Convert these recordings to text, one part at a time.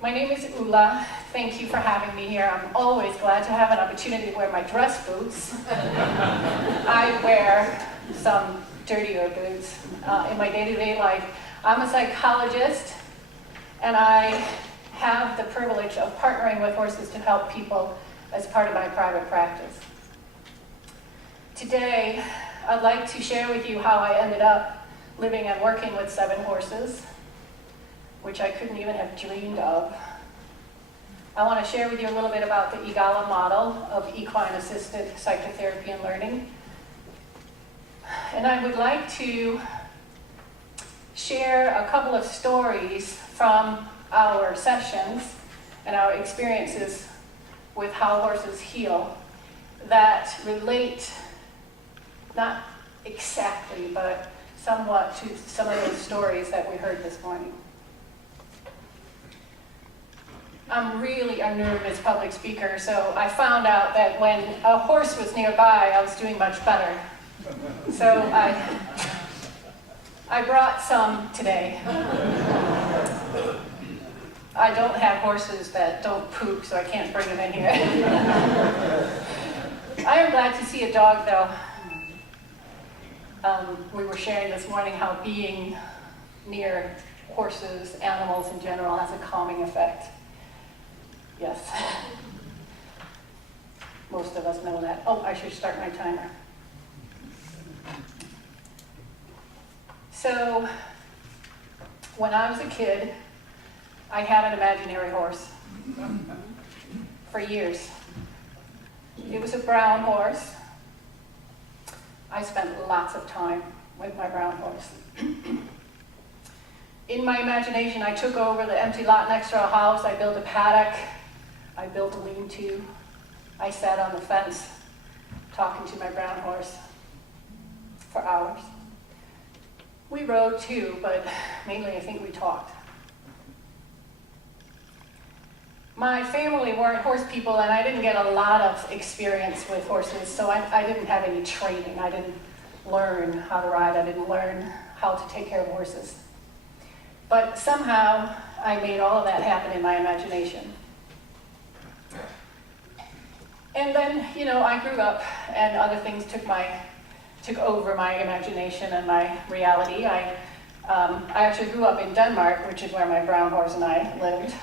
My name is Ulla. Thank you for having me here. I'm always glad to have an opportunity to wear my dress boots. I wear some dirtier boots in my day-to-day life. I'm a psychologist, and I have the privilege of partnering with horses to help people as part of my private practice. Today, I'd like to share with you how I ended up living and working with 7 horses, which I couldn't even have dreamed of. I want to share with you a little bit about the Gala Model of equine-assisted psychotherapy and learning. And I would like to share a couple of stories from our sessions and our experiences with how horses heal that relate, not exactly, but somewhat to some of those stories that we heard this morning. I'm really a nervous public speaker, so I found out that when a horse was nearby, I was doing much better. So I brought some today. I don't have horses that don't poop, so I can't bring them in here. I am glad to see a dog, though. We were sharing this morning how being near horses, animals in general, has a calming effect. Yes. Most of us know that. Oh, I should start my timer. So, when I was a kid, I had an imaginary horse for years. It was a brown horse. I spent lots of time with my brown horse. In my imagination, I took over the empty lot next to our house. I built a paddock. I built a lean-to. I sat on the fence talking to my brown horse for hours. We rode too, but mainly I think we talked. My family weren't horse people, and I didn't get a lot of experience with horses, so I didn't have any training. I didn't learn how to ride. I didn't learn how to take care of horses. But somehow, I made all of that happen in my imagination. And then, I grew up, and other things took over my imagination and my reality. I actually grew up in Denmark, which is where my brown horse and I lived.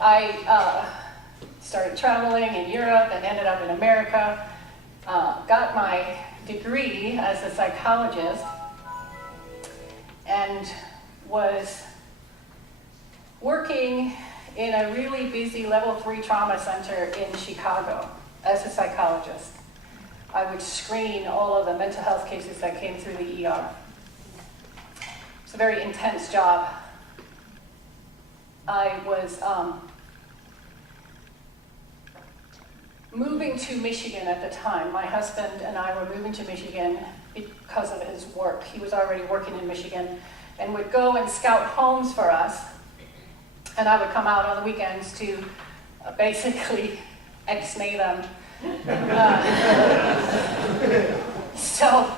I started traveling in Europe and ended up in America. Got my degree as a psychologist and was working in a really busy level 3 trauma center in Chicago as a psychologist. I would screen all of the mental health cases that came through the ER. It's a very intense job. I was moving to Michigan at the time. My husband and I were moving to Michigan because of his work. He was already working in Michigan and would go and scout homes for us. And I would come out on the weekends to basically ex-nay them. So,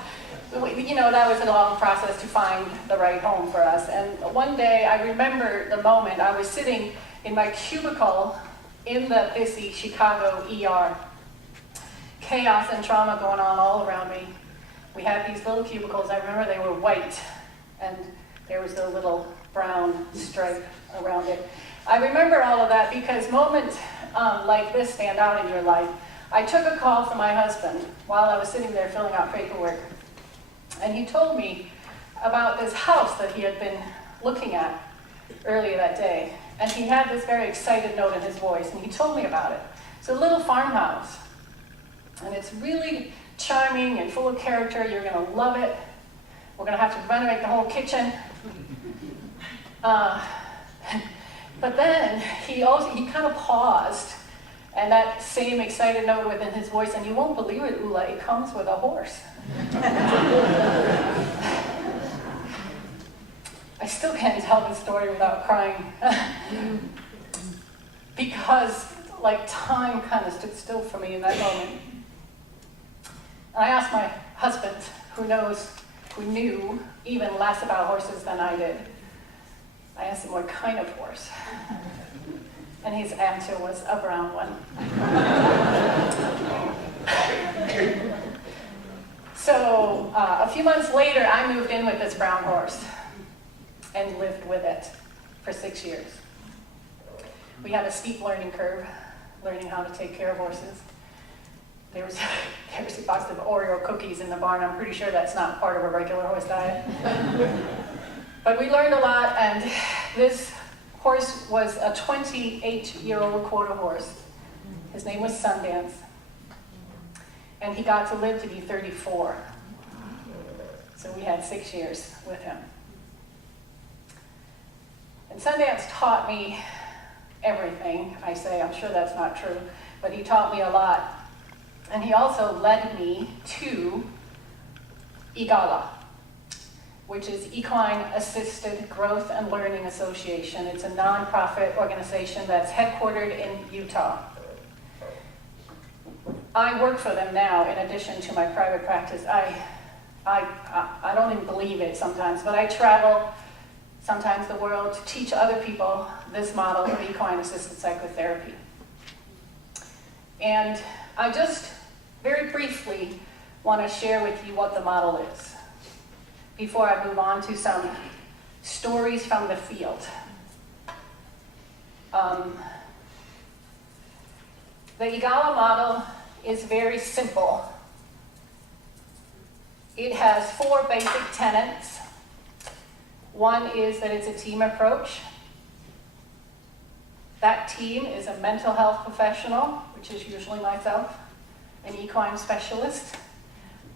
that was a long process to find the right home for us. And one day, I remember the moment I was sitting in my cubicle in the busy Chicago ER. Chaos and trauma going on all around me. We had these little cubicles. I remember they were white, and there was a little brown stripe around it. I remember all of that because moments like this stand out in your life. I took a call from my husband while I was sitting there filling out paperwork, and he told me about this house that he had been looking at earlier that day. And he had this very excited note in his voice, and he told me about it. It's a little farmhouse, and it's really charming and full of character. You're going to love it. We're going to have to renovate the whole kitchen. But then he kind of paused, and that same excited note within his voice, and you won't believe it, Ulla, it comes with a horse. I still can't tell this story without crying. Because, time kind of stood still for me in that moment. And I asked my husband, who knew even less about horses than I did, I asked him what kind of horse. And his answer was a brown one. So a few months later, I moved in with this brown horse and lived with it for 6 years. We had a steep learning curve, learning how to take care of horses. There was a box of Oreo cookies in the barn. I'm pretty sure that's not part of a regular horse diet. But we learned a lot, and this horse was a 28-year-old quarter horse. His name was Sundance. And he got to live to be 34. So we had 6 years with him. And Sundance taught me everything. I say, I'm sure that's not true, but he taught me a lot. And he also led me to Gala, which is Equine Assisted Growth and Learning Association. It's a nonprofit organization that's headquartered in Utah. I work for them now in addition to my private practice. I don't even believe it sometimes, but I travel sometimes the world to teach other people this model of equine assisted psychotherapy. And I just very briefly want to share with you what the model is before I move on to some stories from the field. The Gala model is very simple. It has 4 basic tenets. One is that it's a team approach. That team is a mental health professional, which is usually myself, an equine specialist.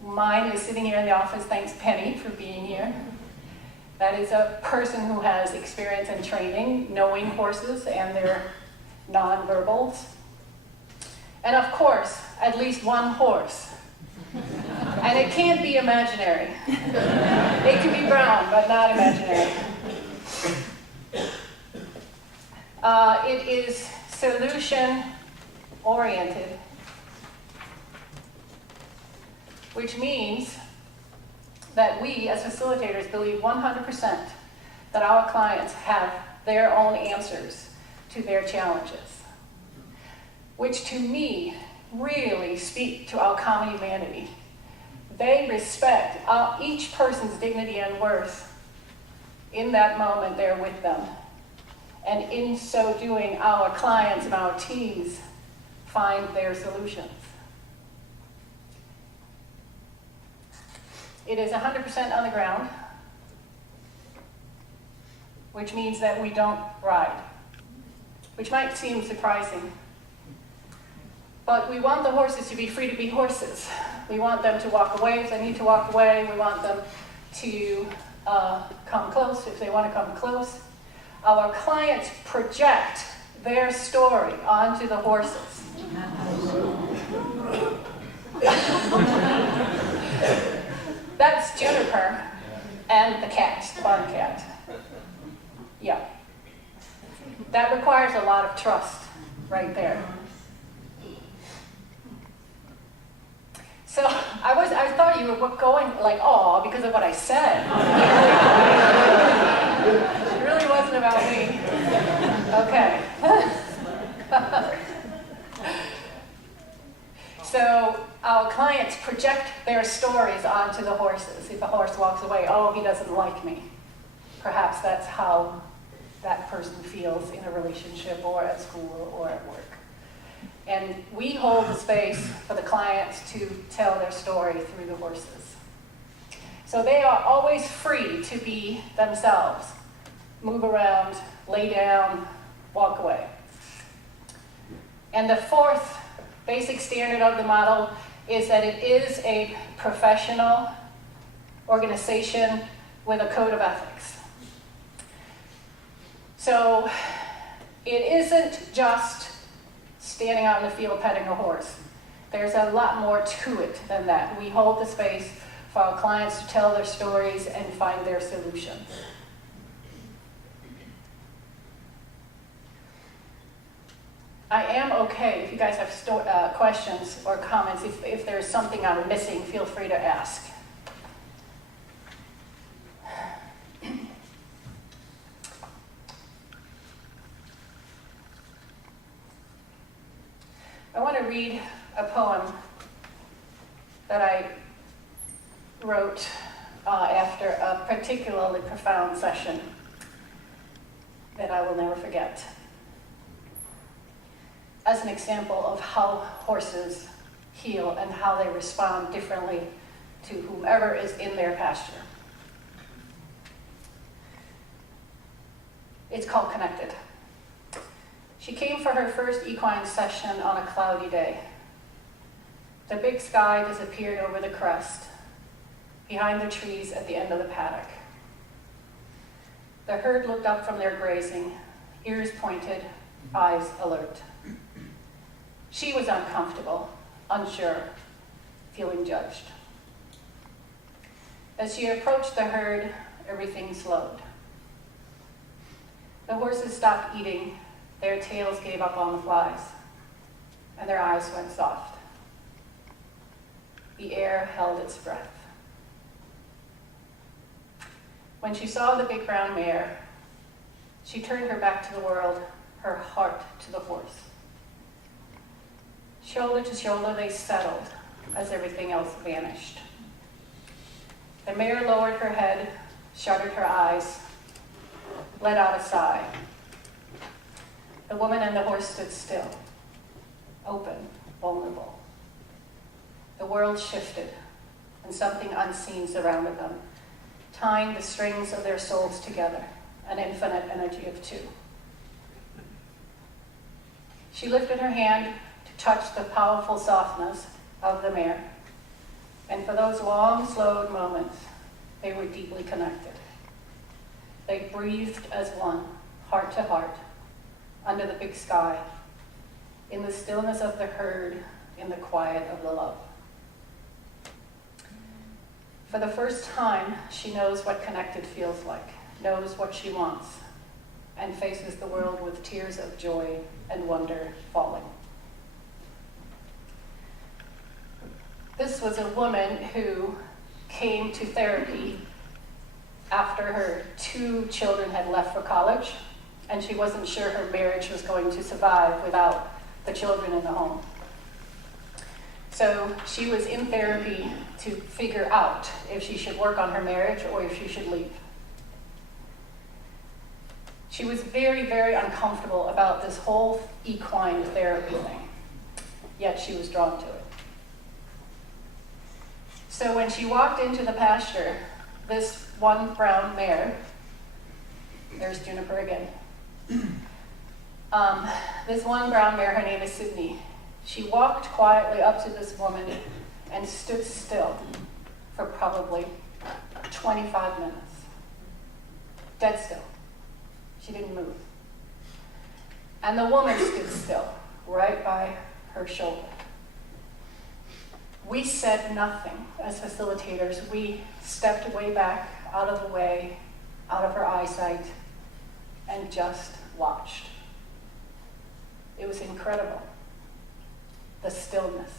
Mine is sitting here in the office, thanks Penny for being here. That is a person who has experience in training, knowing horses and their nonverbals. And of course, at least one horse. And it can't be imaginary. It can be brown, but not imaginary. It is solution-oriented, which means that we, as facilitators, believe 100% that our clients have their own answers to their challenges, which to me really speak to our common humanity. They respect each person's dignity and worth in that moment they're with them. And in so doing, our clients and our teams find their solutions. It is 100% on the ground, which means that we don't ride, which might seem surprising. But we want the horses to be free to be horses. We want them to walk away if they need to walk away. We want them to come close if they want to come close. Our clients project their story onto the horses. That's Juniper and the cat, the barn cat. Yeah. That requires a lot of trust right there. So I thought you were going like, oh, because of what I said. It really wasn't about me. Okay. So our clients project their stories onto the horses. If a horse walks away, oh, he doesn't like me. Perhaps that's how that person feels in a relationship or at school or at work. And we hold the space for the clients to tell their story through the horses. So they are always free to be themselves. Move around, lay down, walk away. And the 4th basic standard of the model is that it is a professional organization with a code of ethics. So it isn't just standing out in the field petting a horse. There's a lot more to it than that. We hold the space for our clients to tell their stories and find their solutions. I am okay. If you guys have questions or comments, if there's something I'm missing, feel free to ask. I want to read a poem that I wrote after a particularly profound session that I will never forget, as an example of how horses heal and how they respond differently to whomever is in their pasture. It's called Connected. She came for her first equine session on a cloudy day. The big sky disappeared over the crest, behind the trees at the end of the paddock. The herd looked up from their grazing, ears pointed, eyes alert. She was uncomfortable, unsure, feeling judged. As she approached the herd, everything slowed. The horses stopped eating, their tails gave up on the flies, and their eyes went soft. The air held its breath. When she saw the big brown mare, she turned her back to the world, her heart to the horse. Shoulder to shoulder they settled as everything else vanished. The mare lowered her head, shuttered her eyes, let out a sigh. The woman and the horse stood still, open, vulnerable. The world shifted, and something unseen surrounded them, tying the strings of their souls together, an infinite energy of two. She lifted her hand to touch the powerful softness of the mare, and for those long, slowed moments, they were deeply connected. They breathed as one, heart to heart, under the big sky, in the stillness of the herd, in the quiet of the love. For the first time, she knows what connected feels like, knows what she wants, and faces the world with tears of joy and wonder falling. This was a woman who came to therapy after her 2 children had left for college, and she wasn't sure her marriage was going to survive without the children in the home. So she was in therapy to figure out if she should work on her marriage or if she should leave. She was very, very uncomfortable about this whole equine therapy thing, yet she was drawn to it. So when she walked into the pasture, this one brown mare, there's Juniper again. This one brown mare, her name is Sydney. She walked quietly up to this woman and stood still for probably 25 minutes. Dead still. She didn't move. And the woman stood still, right by her shoulder. We said nothing as facilitators. We stepped way back, out of the way, out of her eyesight, and just watched. It was incredible. The stillness.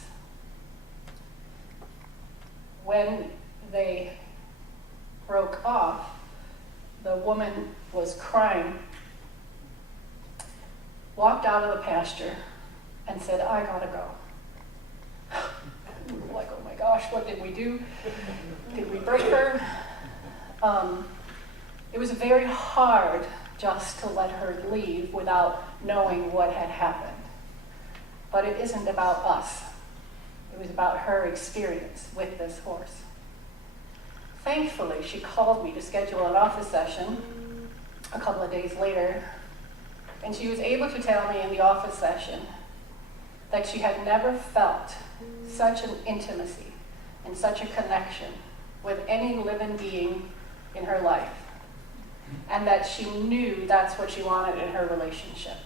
When they broke off, the woman was crying, walked out of the pasture, and said, "I gotta go." We were like, oh my gosh, what did we do? Did we break her? It was very hard just to let her leave without knowing what had happened. But it isn't about us. It was about her experience with this horse. Thankfully, she called me to schedule an office session a couple of days later, and she was able to tell me in the office session that she had never felt such an intimacy and such a connection with any living being in her life, and that she knew that's what she wanted in her relationship.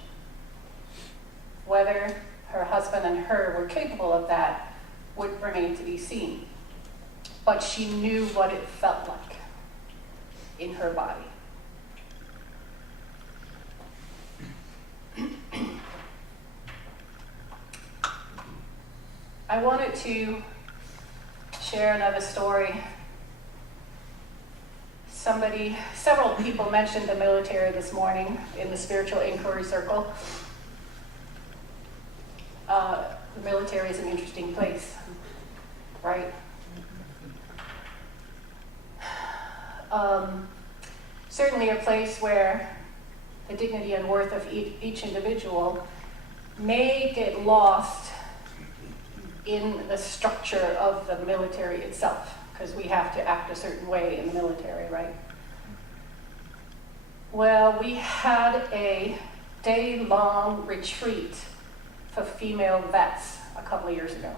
Whether her husband and her were capable of that would remain to be seen, but she knew what it felt like in her body. I wanted to share another story. Several people mentioned the military this morning in the spiritual inquiry circle. the military is an interesting place, right? Certainly a place where the dignity and worth of each individual may get lost in the structure of the military itself, because we have to act a certain way in the military, right? Well, we had a day-long retreat for female vets a couple of years ago.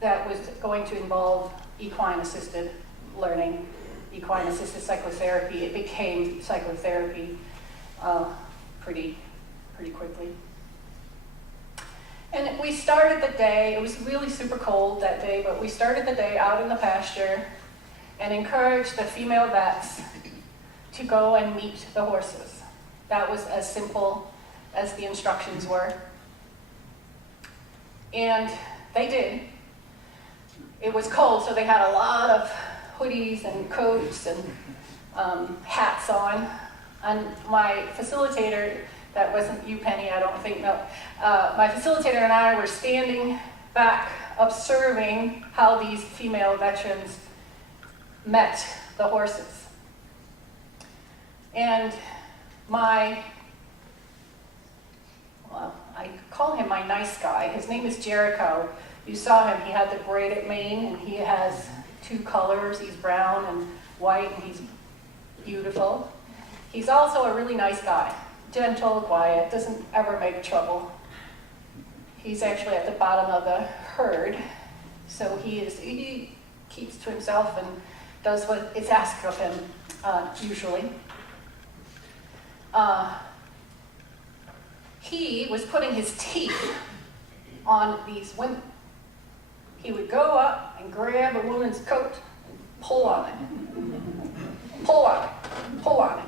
That was going to involve equine-assisted learning, equine-assisted psychotherapy. It became psychotherapy pretty quickly. And we started the day, it was really super cold that day, but we started the day out in the pasture and encouraged the female vets to go and meet the horses. That was as simple as the instructions were. And they did. It was cold, so they had a lot of hoodies and coats and hats on. And my facilitator, that wasn't you, Penny, I don't think, no. My facilitator and I were standing back observing how these female veterans met the horses. And I call him my nice guy. His name is Jericho. You saw him, he had the braided mane, and he has two colors. He's brown and white, and he's beautiful. He's also a really nice guy. Gentle, quiet, doesn't ever make trouble. He's actually at the bottom of the herd, so he keeps to himself and does what is asked of him, usually. He was putting his teeth on these women. He would go up and grab a woman's coat and pull on it. Pull on it. Pull on it.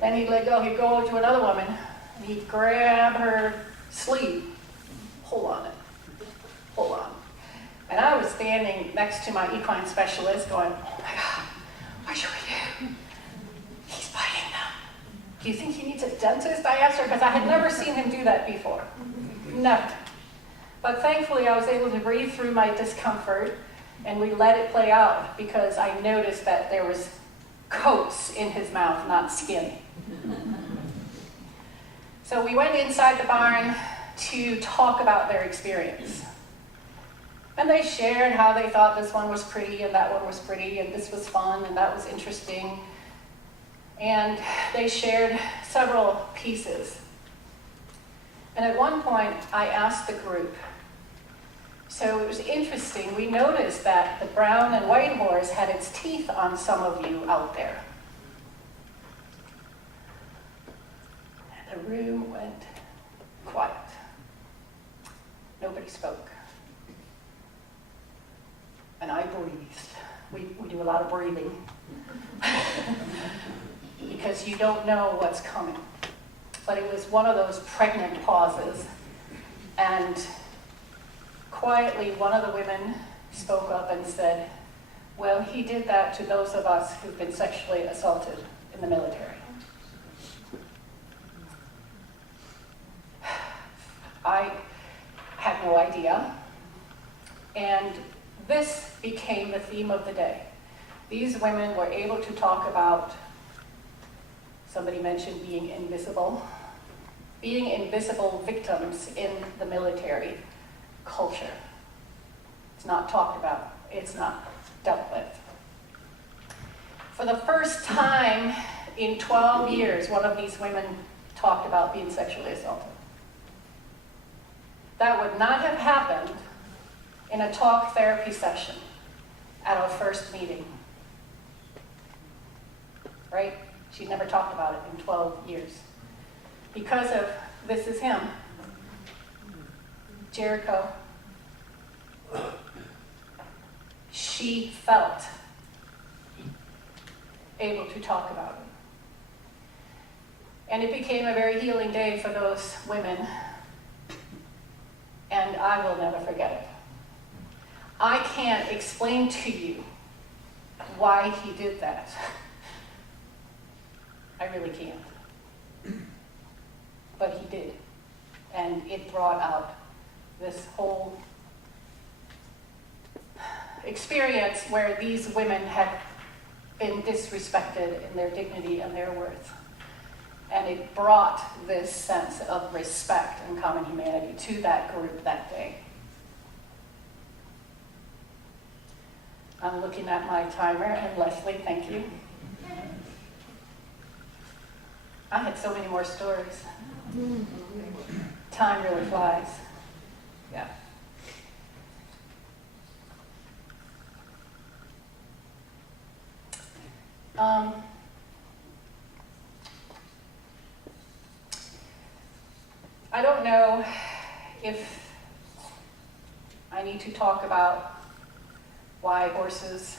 Then he'd let go. He'd go over to another woman and he'd grab her sleeve. Pull on it. Pull on it. And I was standing next to my equine specialist going, oh my God, what should we do? He's biting them. Do you think he needs a dentist? I asked her because I had never seen him do that before. Never. But thankfully I was able to breathe through my discomfort and we let it play out because I noticed that there was coats in his mouth, not skin. So we went inside the barn to talk about their experience. And they shared how they thought this one was pretty and that one was pretty and this was fun and that was interesting. And they shared several pieces. And at one point, I asked the group, so it was interesting, we noticed that the brown and white horse had its teeth on some of you out there. And the room went quiet. Nobody spoke. And I breathed. We do a lot of breathing. Because you don't know what's coming. But it was one of those pregnant pauses. And quietly, one of the women spoke up and said, well, he did that to those of us who've been sexually assaulted in the military. I had no idea. And this became the theme of the day. These women were able to talk about, somebody mentioned being invisible victims in the military culture. It's not talked about. It's not dealt with. For the first time in 12 years, one of these women talked about being sexually assaulted. That would not have happened in a talk therapy session at our first meeting. Right? She never talked about it in 12 years. Because of, this is him, Jericho. She felt able to talk about it. And it became a very healing day for those women. And I will never forget it. I can't explain to you why he did that. I really can't. but he did. And it brought out this whole experience where these women had been disrespected in their dignity and their worth. And it brought this sense of respect and common humanity to that group that day. I'm looking at my timer, and Leslie, thank you. I had so many more stories. Time really flies. Yeah. I don't know if I need to talk about why horses.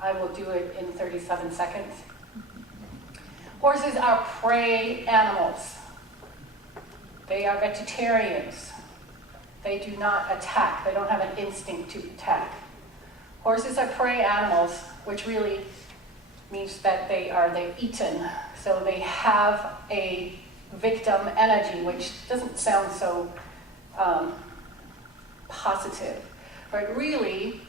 I will do it in 37 seconds. Horses are prey animals. They are vegetarians. They do not attack. They don't have an instinct to attack. Horses are prey animals, which really means that they're eaten. So they have a victim energy, which doesn't sound so positive. But really,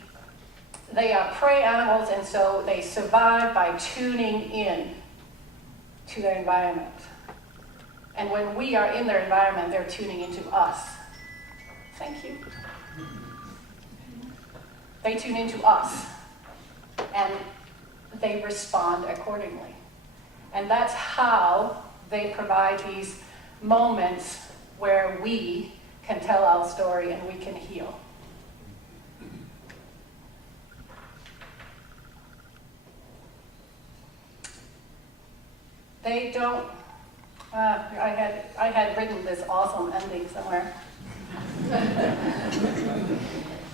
they are prey animals, and so they survive by tuning in to their environment. And when we are in their environment, they're tuning into us. Thank you. They tune into us, and they respond accordingly. And that's how they provide these moments where we can tell our story and we can heal. They don't, I had written this awesome ending somewhere.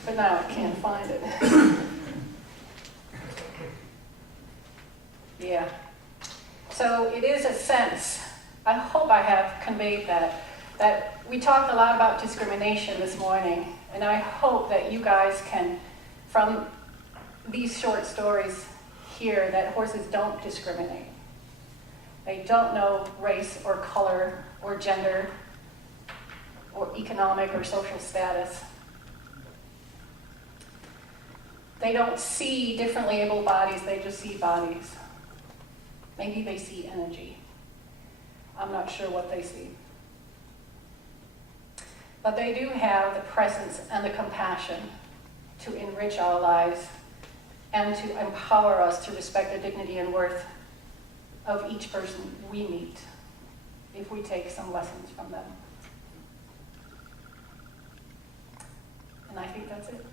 But now I can't find it. Yeah. So it is a sense, I hope I have conveyed that we talked a lot about discrimination this morning, and I hope that you guys can, from these short stories, hear that horses don't discriminate. They don't know race or color or gender or economic or social status. They don't see differently able bodies, they just see bodies. Maybe they see energy. I'm not sure what they see. But they do have the presence and the compassion to enrich our lives and to empower us to respect the dignity and worth of each person we meet if we take some lessons from them. And I think that's it.